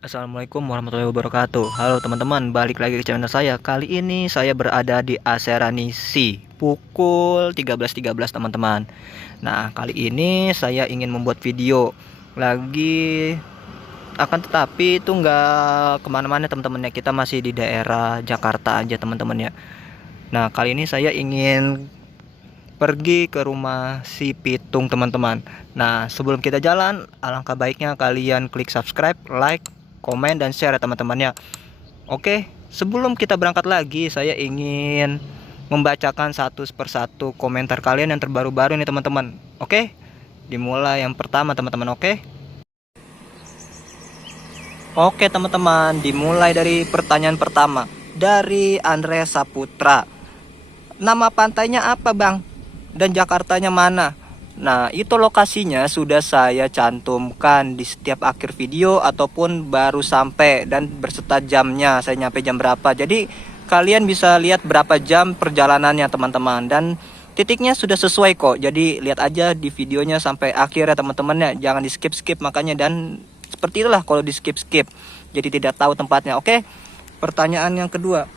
Assalamualaikum warahmatullahi wabarakatuh. Halo teman-teman, balik lagi ke channel saya. Kali ini saya berada di Aseranisi pukul 13.13 teman-teman. Nah, kali ini saya ingin membuat video lagi, akan tetapi itu nggak kemana-mana teman-teman ya. Kita masih di daerah Jakarta aja teman-teman ya. Nah, kali ini saya ingin pergi ke rumah si Pitung teman-teman. Nah, sebelum kita jalan, alangkah baiknya kalian klik subscribe, like, komen, dan share ya teman-temannya. Oke, sebelum kita berangkat lagi, saya ingin membacakan satu persatu komentar kalian yang terbaru-baru nih teman-teman. Oke, dimulai yang pertama teman-teman. Oke teman-teman, dimulai dari pertanyaan pertama dari Andre Saputra. Nama pantainya apa bang? Dan Jakartanya mana? Nah, itu lokasinya sudah saya cantumkan di setiap akhir video ataupun baru sampai, dan berserta jamnya, saya nyampe jam berapa. Jadi kalian bisa lihat berapa jam perjalanannya teman-teman, dan titiknya sudah sesuai kok. Jadi lihat aja di videonya sampai akhir ya teman-temannya, jangan di skip-skip makanya. Dan seperti itulah kalau di skip-skip, jadi tidak tahu tempatnya. Oke, pertanyaan yang kedua.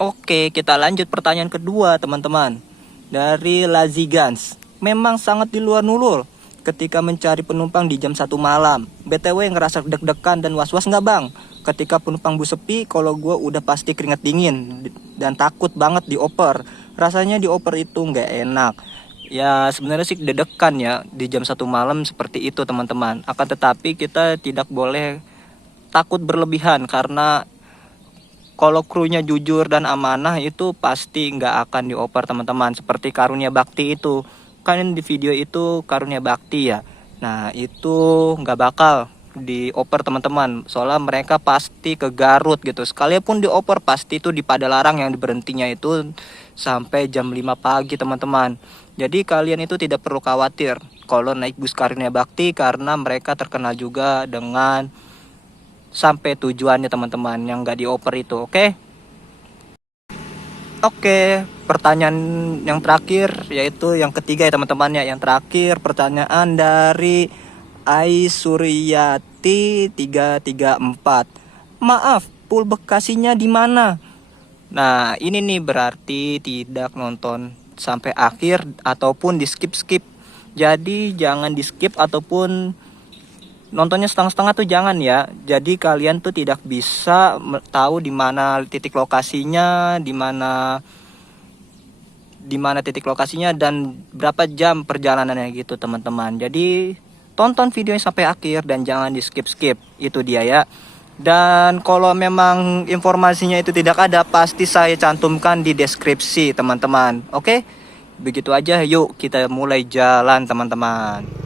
Oke, kita lanjut pertanyaan kedua, teman-teman. Dari Lazigans. Memang sangat di luar nulul ketika mencari penumpang di jam 1 malam. BTW ngerasa deg-degan dan was-was nggak bang? Ketika penumpang bus sepi, kalau gue udah pasti keringat dingin dan takut banget dioper. Rasanya dioper itu nggak enak. Ya sebenarnya sih deg-degan ya di jam 1 malam seperti itu teman-teman. Akan tetapi kita tidak boleh takut berlebihan, karena kalau krunya jujur dan amanah itu pasti nggak akan dioper teman-teman. Seperti Karunia Bakti itu, kan di video itu Karunia Bakti ya. Nah itu nggak bakal dioper teman-teman, soalnya mereka pasti ke Garut gitu. Sekalipun dioper pasti itu di Padalarang, yang diberhentinya itu sampai jam 5 pagi teman-teman. Jadi kalian itu tidak perlu khawatir kalau naik bus Karunia Bakti, karena mereka terkenal juga dengan sampai tujuannya teman-teman, yang nggak dioper itu. Oke, pertanyaan yang terakhir, yaitu yang ketiga ya teman-teman ya. Yang terakhir pertanyaan dari Aisuryati 334. Maaf, pool Bekasinya di mana? Nah, ini nih berarti tidak nonton sampai akhir ataupun di skip-skip. Jadi jangan di skip ataupun nontonnya setengah-setengah tuh jangan ya. Jadi kalian tuh tidak bisa tahu di mana titik lokasinya, di mana titik lokasinya dan berapa jam perjalanannya gitu teman-teman. Jadi tonton videonya sampai akhir dan jangan di skip-skip. Itu dia ya. Dan kalau memang informasinya itu tidak ada, pasti saya cantumkan di deskripsi teman-teman. Oke? Begitu aja, yuk kita mulai jalan teman-teman.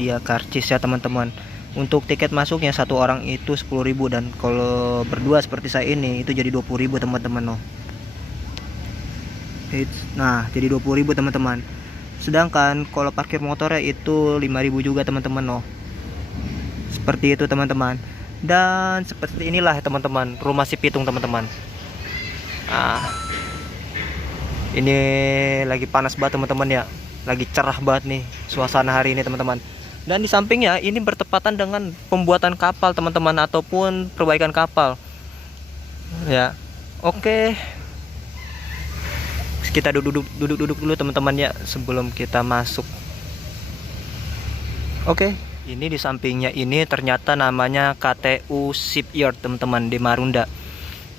dia karcis ya teman-teman. Untuk tiket masuknya satu orang itu 10.000, dan kalau berdua seperti saya ini itu jadi 20.000 teman-teman. Nah, jadi 20.000 teman-teman. Sedangkan kalau parkir motornya itu 5.000 juga teman-teman. Seperti itu teman-teman. Dan seperti inilah ya teman-teman rumah si pitung teman-teman. Nah, ini lagi panas banget teman-teman ya, lagi cerah banget nih suasana hari ini teman-teman. Dan di sampingnya ini bertepatan dengan pembuatan kapal teman-teman, ataupun perbaikan kapal ya. Oke, kita duduk dulu teman-teman ya sebelum kita masuk. Oke, ini di sampingnya ini ternyata namanya KTU Shipyard teman-teman di Marunda.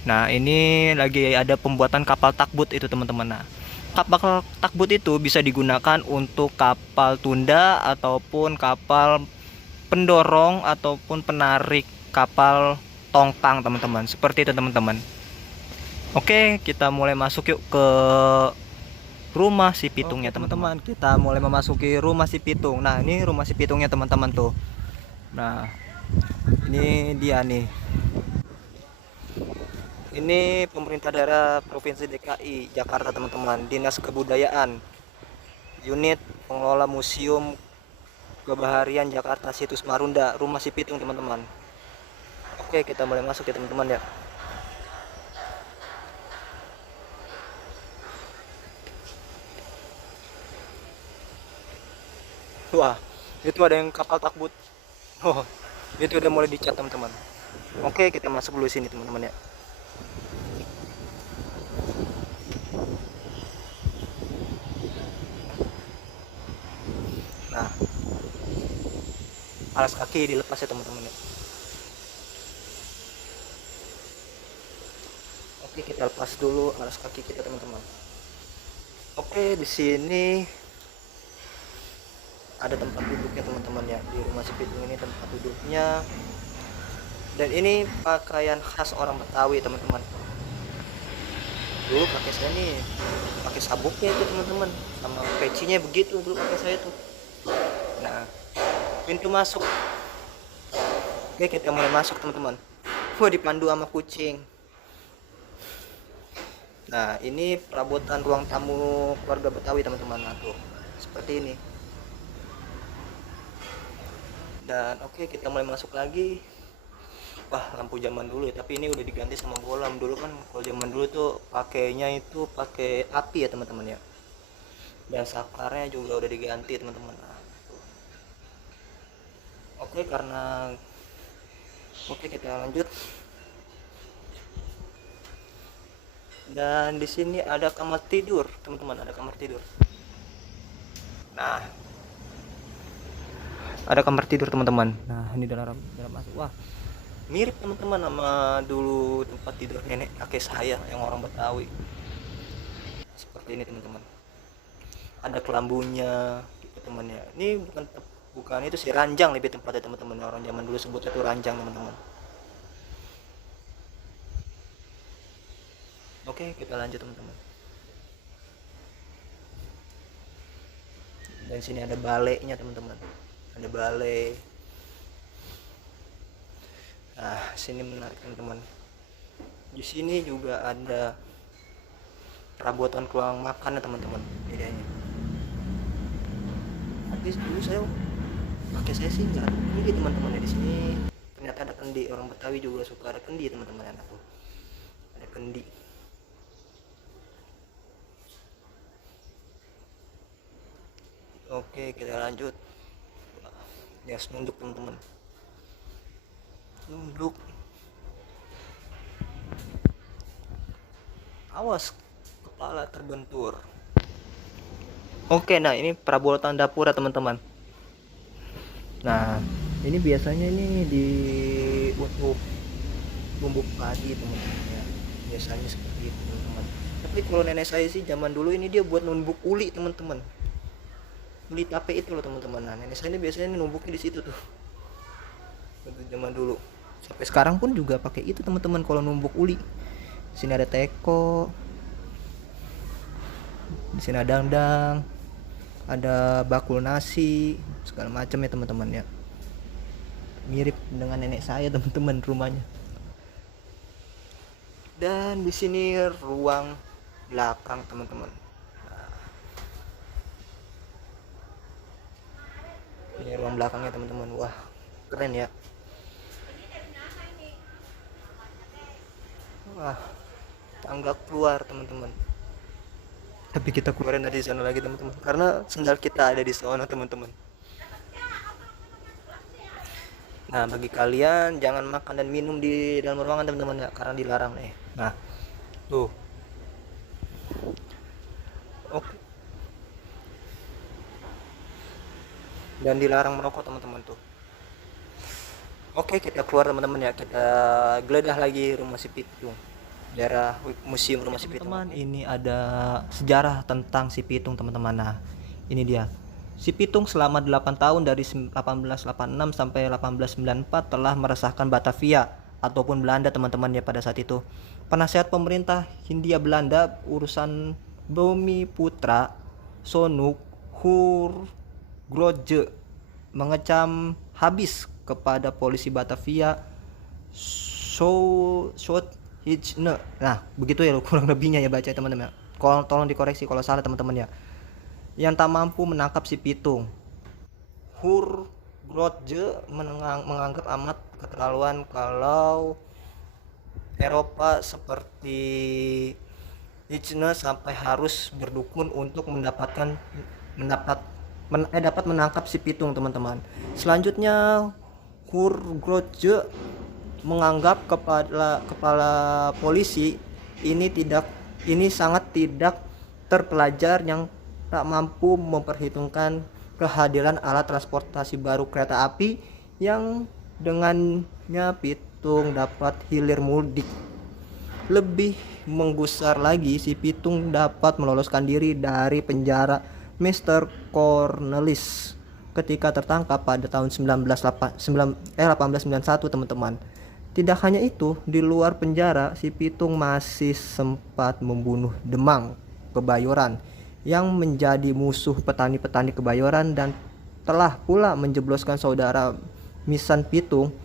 Nah, ini lagi ada pembuatan kapal takbut itu teman-teman. Nah, kapal takbut itu bisa digunakan untuk kapal tunda ataupun kapal pendorong ataupun penarik kapal tongkang teman-teman. Seperti itu teman-teman. Oke, kita mulai masuk yuk ke rumah si pitungnya teman-teman. Kita mulai memasuki rumah si pitung. Nah, ini rumah si pitungnya teman-teman tuh. Nah, ini dia nih. Ini pemerintah daerah Provinsi DKI Jakarta teman-teman, Dinas Kebudayaan, unit pengelola Museum Kebaharian Jakarta Situs Marunda, rumah si pitung teman-teman. Oke, kita mulai masuk ya teman-teman ya. Wah, itu ada yang kapal takbut. Oh, itu udah mulai dicat teman-teman. Oke, kita masuk dulu sini teman-teman ya. Nah, alas kaki dilepas ya teman-teman ya. Oke, kita lepas dulu alas kaki kita teman-teman. Oke, di sini ada tempat duduknya teman-teman ya. Di rumah si pitung ini tempat duduknya. Dan ini pakaian khas orang Betawi teman-teman. Dulu pakai saya nih pakai sabuknya itu teman-teman, sama pecinya begitu dulu pakai saya tuh. Nah, pintu masuk. Oke, kita mulai masuk teman-teman. Wah, dipandu sama kucing. Nah, ini perabotan ruang tamu keluarga Betawi teman-teman. Nah, tuh seperti ini. Dan oke, kita mulai masuk lagi. Wah, lampu zaman dulu ya, tapi ini udah diganti sama bolam. Dulu kan kalau zaman dulu tuh pakainya itu pakai api ya teman-teman ya. Dan sakarnya juga udah diganti teman-teman. Nah, oke, kita lanjut. Dan di sini ada kamar tidur teman-teman, ada kamar tidur. Nah, ada kamar tidur teman-teman. Nah, ini dalam masuk. Wah, mirip teman-teman sama dulu tempat tidur nenek kakek saya yang orang Betawi. Seperti ini teman-teman. Ada kelambunya gitu teman ya. Ini bukan itu sih, ranjang lebih tempatnya teman-teman. Orang zaman dulu sebutnya itu ranjang teman-teman. Oke, kita lanjut teman-teman. Dan sini ada balainya teman-teman. Ada balai. Nah, sini menarik teman-teman. Di sini juga ada perabotan ruang makan ya teman-teman. Bedanya. Tapi dulu pakai saya sih nggak ada kendi teman-teman ya. Di sini ternyata ada kendi. Orang Betawi juga suka ada kendi teman-teman. Enak tuh. Ada kendi. Oke, kita lanjut. Ya, nunduk teman-teman. Nunduk. Awas, kepala terbentur. Oke, nah ini perabotan dapur ya teman-teman. Nah, ini biasanya ini untuk bumbu padi teman-teman ya. Biasanya seperti itu teman-teman. Tapi kalau nenek saya sih zaman dulu ini dia buat numbuk uli teman-teman. Uli tape itu loh teman-teman. Nah, nenek saya ini biasanya numbuknya di situ tuh. Untuk zaman dulu. Sampai sekarang pun juga pakai itu teman-teman kalau numbuk uli. Di sini ada teko. Di sini ada dandang. ada bakul nasi segala macam ya teman-teman ya. Mirip dengan nenek saya teman-teman rumahnya. Dan di sini ruang belakang teman-teman. Ini ruang belakangnya teman-teman. Wah, keren ya. Wah, tangga keluar teman-teman. Tapi kita keluarin dari sana lagi teman-teman, karena sendal kita ada di sana teman-teman. Nah, bagi kalian jangan makan dan minum di dalam ruangan teman-teman ya, karena dilarang nih. Nah, tuh. Oke. Dan dilarang merokok teman-teman tuh. Oke, kita keluar teman-teman ya. Kita geledah lagi rumah si Pitung. Daerah museum rumah si Pitung. Teman, ini ada sejarah tentang si Pitung teman-teman. Nah, ini dia. Si Pitung selama 8 tahun dari 1886 sampai 1894 telah meresahkan Batavia ataupun Belanda teman-teman ya pada saat itu. Penasihat pemerintah Hindia Belanda urusan Bumi Putra Sonuk Hurgroje mengecam habis kepada polisi Batavia Hitchne. Nah, begitu ya kurang lebihnya ya baca teman-teman. Tolong dikoreksi kalau salah teman-teman ya. Yang tak mampu menangkap si Pitung. Hurgroje menganggap amat keterlaluan kalau Eropa seperti Hitchne sampai harus berdukun untuk dapat menangkap si Pitung teman-teman. Selanjutnya Hurgroje menganggap kepala polisi ini sangat tidak terpelajar yang tak mampu memperhitungkan kehadiran alat transportasi baru kereta api yang dengannya Pitung dapat hilir mudik. Lebih menggusar lagi, si Pitung dapat meloloskan diri dari penjara Mr. Cornelis ketika tertangkap pada tahun 1891 teman-teman. Tidak hanya itu, di luar penjara si Pitung masih sempat membunuh Demang Kebayoran yang menjadi musuh petani-petani Kebayoran dan telah pula menjebloskan saudara misan Pitung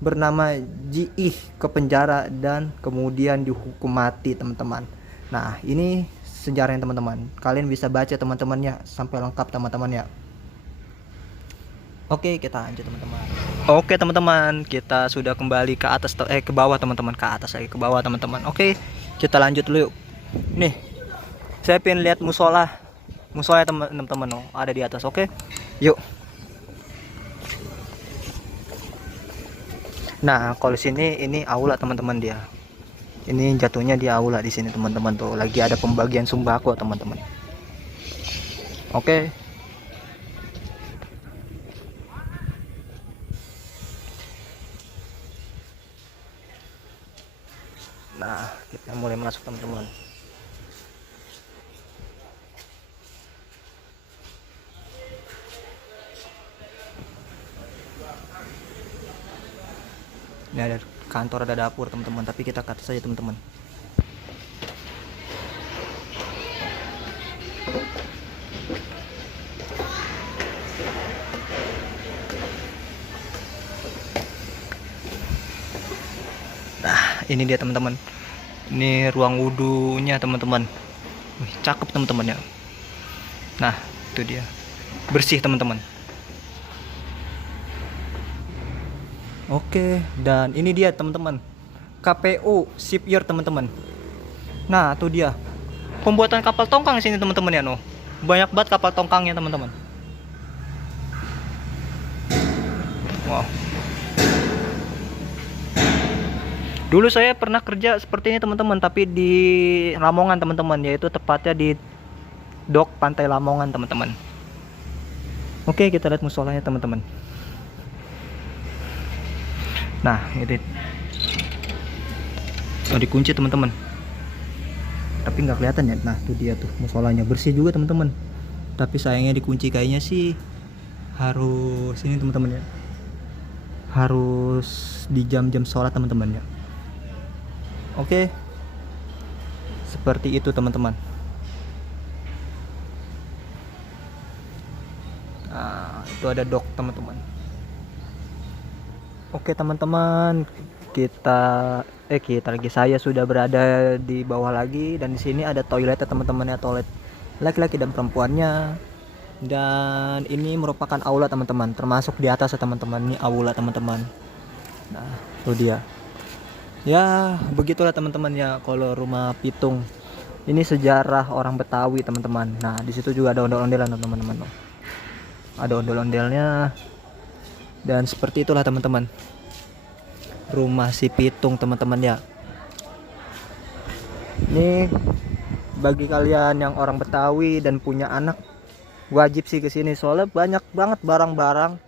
bernama Jiih ke penjara dan kemudian dihukum mati teman-teman. Nah, ini sejarahnya teman-teman. Kalian bisa baca teman-temannya sampai lengkap teman-teman ya. Oke, kita lanjut teman-teman. Oke teman-teman, kita sudah kembali ke atas ke bawah teman-teman, ke atas lagi ke bawah teman-teman. Oke, kita lanjut dulu yuk. Nih, saya pengen lihat musola teman-teman, ada di atas. Oke, yuk. Nah, kalau sini ini aula teman-teman dia. Ini jatuhnya di aula di sini teman-teman tuh. Lagi ada pembagian sembako teman-teman. Oke. Nah, kita mulai masuk teman-teman. Ini ada kantor, ada dapur teman-teman, tapi kita ke atas saja teman-teman. Nah, ini dia teman-teman. Ini ruang wudhunya teman-teman. Wih, cakep teman-teman ya. Nah, itu dia. Bersih teman-teman. Oke, dan ini dia teman-teman. KPU Shipyard teman-teman. Nah, itu dia. Pembuatan kapal tongkang di sini teman-teman ya, Banyak banget kapal tongkangnya teman-teman. Wow. Dulu saya pernah kerja seperti ini teman-teman, tapi di Lamongan teman-teman, yaitu tepatnya di dok pantai Lamongan teman-teman. Oke, kita lihat musolanya teman-teman. Nah, ini dikunci teman-teman, tapi nggak kelihatan ya. Nah, itu dia tuh musolanya, bersih juga teman-teman, tapi sayangnya dikunci. Kayaknya sih harus ini teman-teman ya, harus di jam-jam sholat teman-teman ya. Oke, seperti itu teman-teman. Nah, itu ada dok teman-teman. Oke teman-teman, kita lagi, saya sudah berada di bawah lagi, dan di sini ada toiletnya teman-teman ya, toilet laki-laki dan perempuannya. Dan ini merupakan aula teman-teman, termasuk di atas ya teman-teman, ini aula teman-teman. Nah, itu dia. Ya, begitulah teman-teman ya kalau rumah pitung. Ini sejarah orang Betawi teman-teman. Nah, di situ juga ada ondel-ondelan teman-teman. Ada ondel-ondelnya. Dan seperti itulah teman-teman rumah si pitung teman-teman ya. Ini bagi kalian yang orang Betawi dan punya anak, wajib sih kesini, soalnya banyak banget barang-barang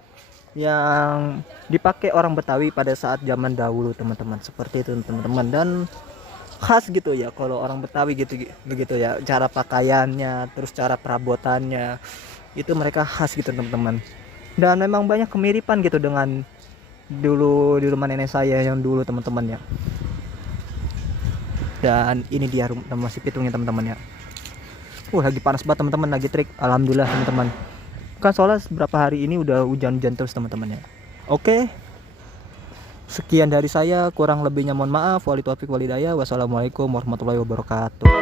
yang dipakai orang Betawi pada saat zaman dahulu teman-teman. Seperti itu teman-teman, dan khas gitu ya kalau orang Betawi gitu begitu ya, cara pakaiannya, terus cara perabotannya itu mereka khas gitu teman-teman. Dan memang banyak kemiripan gitu dengan dulu di rumah nenek saya yang dulu teman-teman ya. Dan ini dia rumah si pitungnya teman-teman ya. Lagi panas banget teman-teman, lagi trik. Alhamdulillah teman-teman, kan soalnya beberapa hari ini udah hujan-hujan terus teman-teman ya. Oke, sekian dari saya, kurang lebihnya mohon maaf. Wali taufiq walhidayah. Wassalamualaikum warahmatullahi wabarakatuh.